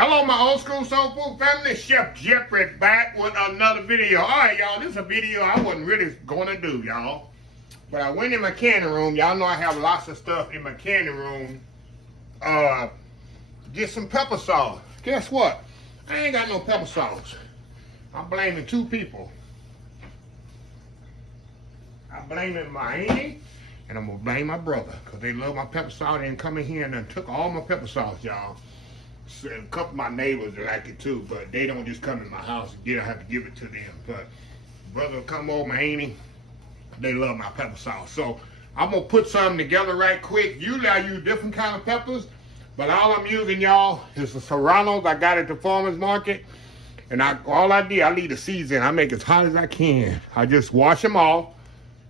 Hello, my old school soul food family. Chef Jeffrey back with another video. All right, y'all, this is a video I wasn't really going to do, y'all. But I went in my canning room. Y'all know I have lots of stuff in my canning room. Get some pepper sauce. Guess what? I ain't got no pepper sauce. I'm blaming two people. I'm blaming my auntie, and I'm going to blame my brother. Because they love my pepper sauce. They didn't come in here and then took all my pepper sauce, y'all. So a couple of my neighbors like it too, but they don't just come in my house and get it. I have to give it to them. But brother will come over, my auntie, they love my pepper sauce. So I'm gonna put something together right quick. Usually I use different kind of peppers, but all I'm using, y'all, is the Serranos I got at the farmer's market. And all I leave the seeds in. I make it as hot as I can. I just wash them off.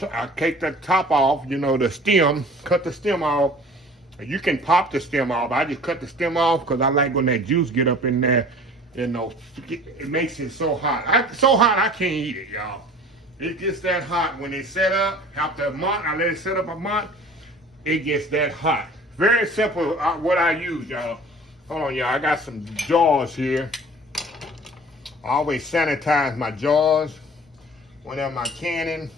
I take the top off, you know, the stem, cut the stem off. You can pop the stem off. I just cut the stem off because I like when that juice get up in there. You know, it makes it so hot. So hot I can't eat it, y'all. It gets that hot when it set up. After a month, I let it set up a month. It gets that hot. Very simple what I use, y'all. Hold on, y'all. I got some jars here. I always sanitize my jars whenever I'm canning.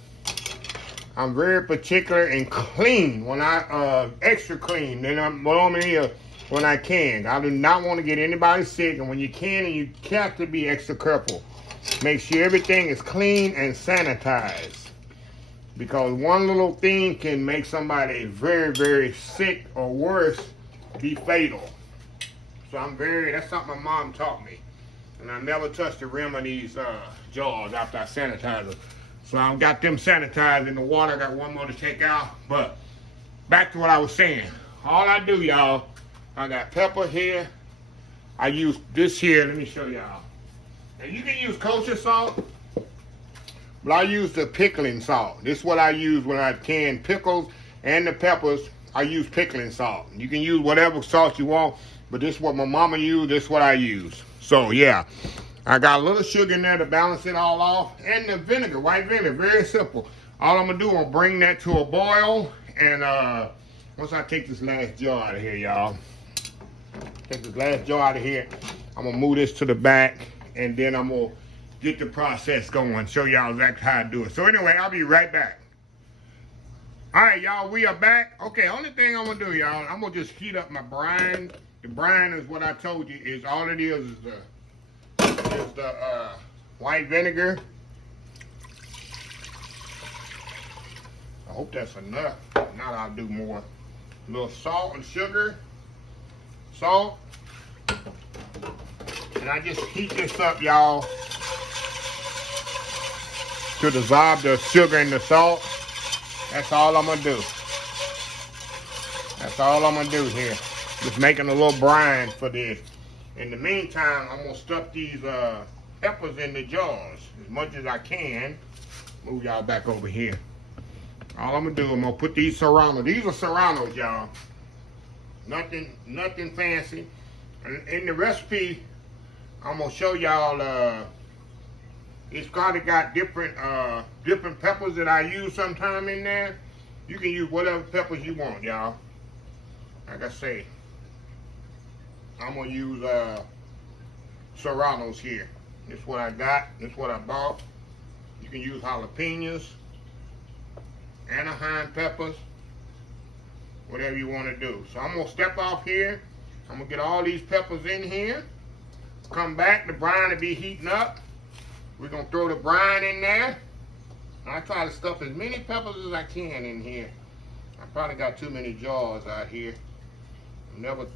I'm very particular and clean when extra clean. Then I'm here when I can. I do not want to get anybody sick. And when you can, you have to be extra careful. Make sure everything is clean and sanitized. Because one little thing can make somebody very, very sick or worse, be fatal. So that's something my mom taught me. And I never touch the rim of these jars after I sanitize them. So I've got them sanitized in the water. I got one more to take out. But back to what I was saying. All I do, y'all, I got pepper here. I use this here. Let me show y'all. And you can use kosher salt, but I use the pickling salt. This is what I use when I can pickles and the peppers. I use pickling salt. You can use whatever salt you want, but this is what my mama used. This is what I use. So, yeah. I got a little sugar in there to balance it all off. And the vinegar, white vinegar, very simple. All I'm going to do, I'll bring that to a boil. And once I take this last jar out of here, y'all. Take this last jar out of here. I'm going to move this to the back. And then I'm going to get the process going. Show y'all exactly how I do it. So anyway, I'll be right back. All right, y'all, we are back. Okay, only thing I'm going to do, y'all, I'm going to just heat up my brine. The brine is what I told you is all it is the white vinegar. I hope that's enough. Now I'll do more. A little salt and sugar. Salt. And I just heat this up, y'all, to dissolve the sugar and the salt. That's all I'm going to do. That's all I'm going to do here. Just making a little brine for this. In the meantime, I'm going to stuff these peppers in the jars as much as I can. Move y'all back over here. All I'm going to do, I'm going to put these Serrano. These are Serranos, y'all. Nothing fancy. And in the recipe, I'm going to show y'all, it's kind of got different peppers that I use sometime in there. You can use whatever peppers you want, y'all. Like I say. I'm going to use Serranos here. This is what I got. This is what I bought. You can use jalapeños, Anaheim peppers, whatever you want to do. So I'm going to step off here. I'm going to get all these peppers in here. Come back. The brine will be heating up. We're going to throw the brine in there. I try to stuff as many peppers as I can in here. I probably got too many jars out here. Never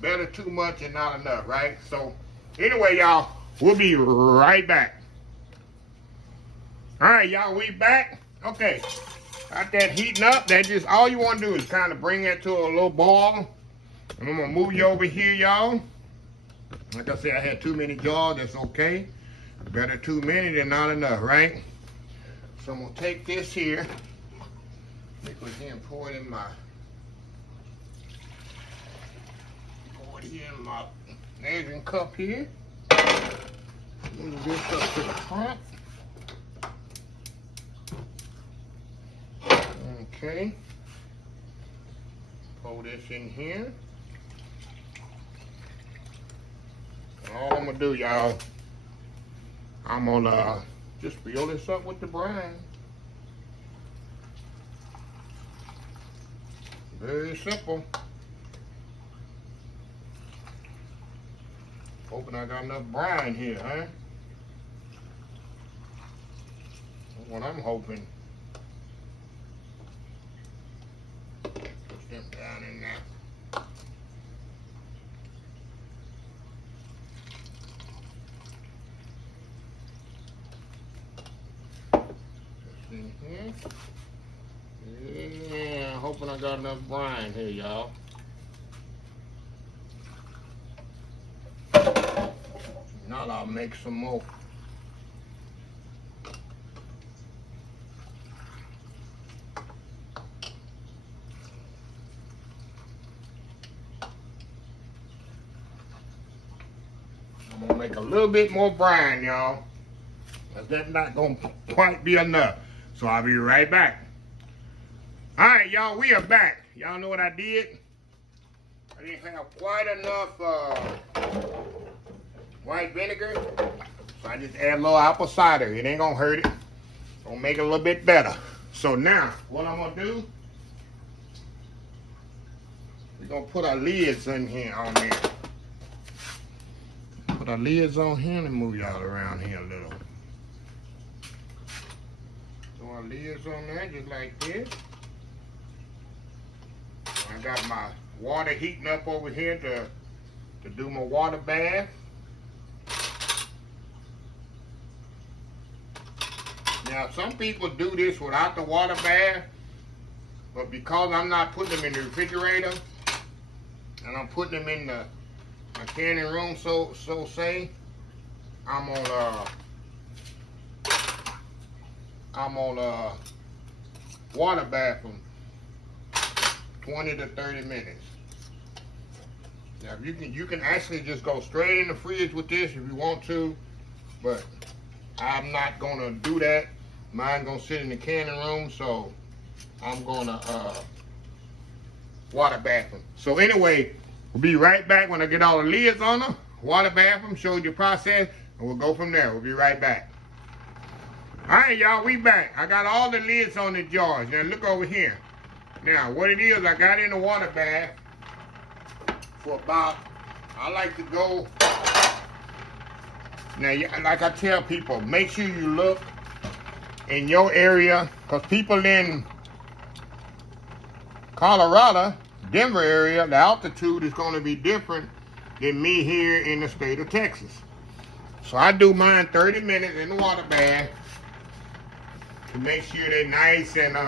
better too much and not enough, right? So anyway, y'all, we'll be right back. All right, y'all, we back. Okay, got that heating up. That just all you want to do is kind of bring that to a little boil. And I'm gonna move you over here, y'all. Like I said, I had too many jars. That's okay. Better too many than not enough, right? So I'm gonna take this here. Take it here and pour it in my. In my measuring cup here. Move this up to the front. Okay. Pour this in here. All I'm gonna do, y'all, I'm gonna just fill this up with the brine. Very simple. Hoping I got enough brine here, huh? That's what I'm hoping. Put them down in there. Yeah, hoping I got enough brine here, y'all. Now I'll make some more. I'm gonna make a little bit more brine, y'all. But that's not gonna quite be enough. So I'll be right back. All right, y'all, we are back. Y'all know what I did? I didn't have quite enough white vinegar, so I just add a little apple cider. It ain't gonna hurt it. Gonna make it a little bit better. So now, what I'm gonna do, we're gonna put our lids in here on there. Put our lids on here and move y'all around here a little. Throw our lids on there just like this. I got my water heating up over here to do my water bath. Now, some people do this without the water bath, but because I'm not putting them in the refrigerator, and I'm putting them in my canning room, so say, I'm on water bath them 20 to 30 minutes. Now, you can actually just go straight in the fridge with this if you want to, but I'm not gonna do that. Mine gonna sit in the canning room, so I'm gonna water bath them. So anyway, we'll be right back when I get all the lids on them, water bath them, show you the process, and we'll go from there. We'll be right back. All right, y'all, we back. I got all the lids on the jars. Now look over here. Now, what it is, I got in the water bath for about, I like to go, now, like I tell people, make sure you look in your area, because people in Colorado, Denver area, the altitude is going to be different than me here in the state of Texas. So I do mine 30 minutes in the water bath to make sure they're nice and,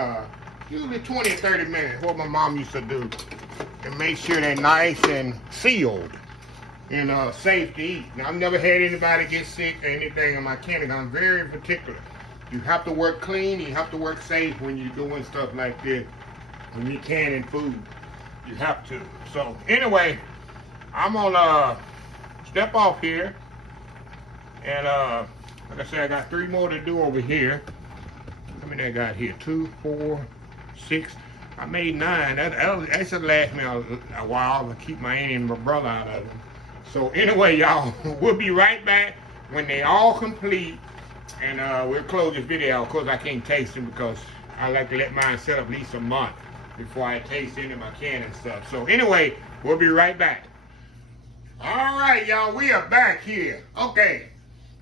usually 20 or 30 minutes, what my mom used to do, and make sure they're nice and sealed and safe to eat. Now, I've never had anybody get sick or anything in my canning. I'm very particular. You have to work clean, you have to work safe when you're doing stuff like this. When you're canning food, you have to. So, anyway, I'm gonna step off here. And like I said, I got 3 more to do over here. How many I got here? 2, 4, 6. I made 9. That should last me a while to keep my auntie and my brother out of them. So anyway, y'all, we'll be right back when they all complete, and we'll close this video. Of course, I can't taste them because I like to let mine set up at least a month before I taste any of my canning stuff. So anyway, we'll be right back. All right, y'all, we are back here. Okay,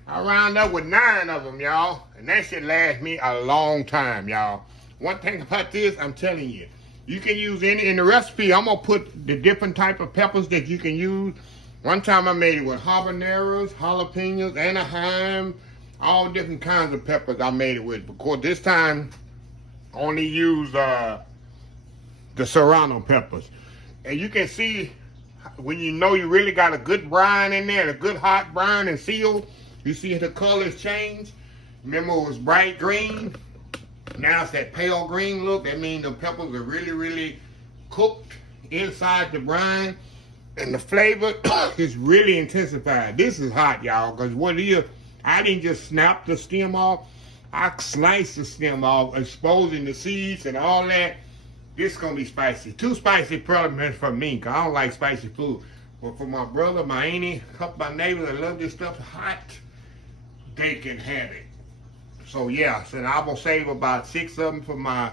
I round up with 9 of them, y'all, and that should last me a long time, y'all. One thing about this, I'm telling you, you can use any, in the recipe, I'm going to put the different type of peppers that you can use. One time I made it with habaneros, jalapeños, Anaheim, all different kinds of peppers I made it with. Because this time, I only use the Serrano peppers. And you can see, when you know you really got a good brine in there, a good hot brine and sealed, you see the colors change. Remember, it was bright green. Now it's that pale green look. That means the peppers are really, really cooked inside the brine. And the flavor is really intensified. This is hot, y'all, because what it is, I didn't just snap the stem off. I sliced the stem off, exposing the seeds and all that. This is going to be spicy. Too spicy probably for me, because I don't like spicy food. But for my brother, my auntie, a couple of my neighbors that love this stuff hot, they can have it. So yeah, so I'm gonna save about 6 of them for my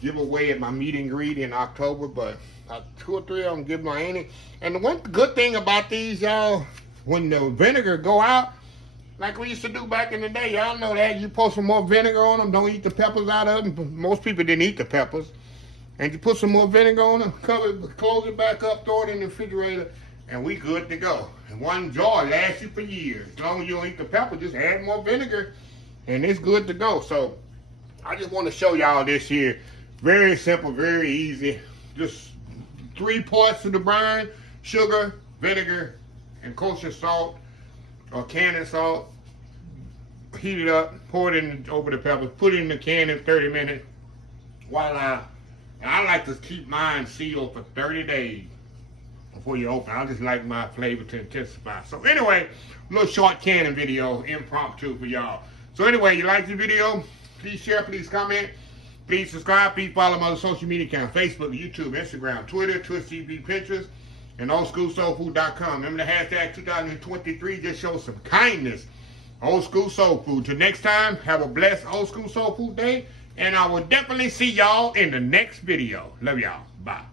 giveaway at my meet and greet in October, but 2 or 3 of them give my auntie. And the one good thing about these, y'all, when the vinegar go out, like we used to do back in the day, y'all know that, you pour some more vinegar on them, don't eat the peppers out of them. Most people didn't eat the peppers. And you put some more vinegar on them, cover it, close it back up, throw it in the refrigerator, and we good to go. And one jar lasts you for years. As long as you don't eat the pepper, just add more vinegar, and it's good to go. So I just want to show y'all this here. Very simple, very easy. Just 3 parts of the brine: sugar, vinegar, and kosher salt or canning salt. Heat it up, pour it in over the peppers, put it in the can in 30 minutes. Voila. And I like to keep mine sealed for 30 days before you open. I just like my flavor to intensify. So anyway, a little short canning video, impromptu for y'all. So anyway, you like the video? Please share, please comment, please subscribe, please follow my other social media accounts: Facebook, YouTube, Instagram, Twitter, Twitch TV, Pinterest, and oldschoolsoulfood.com. Remember the hashtag 2023, just show some kindness. Old School Soul Food. Till next time, have a blessed Old School Soul Food day. And I will definitely see y'all in the next video. Love y'all. Bye.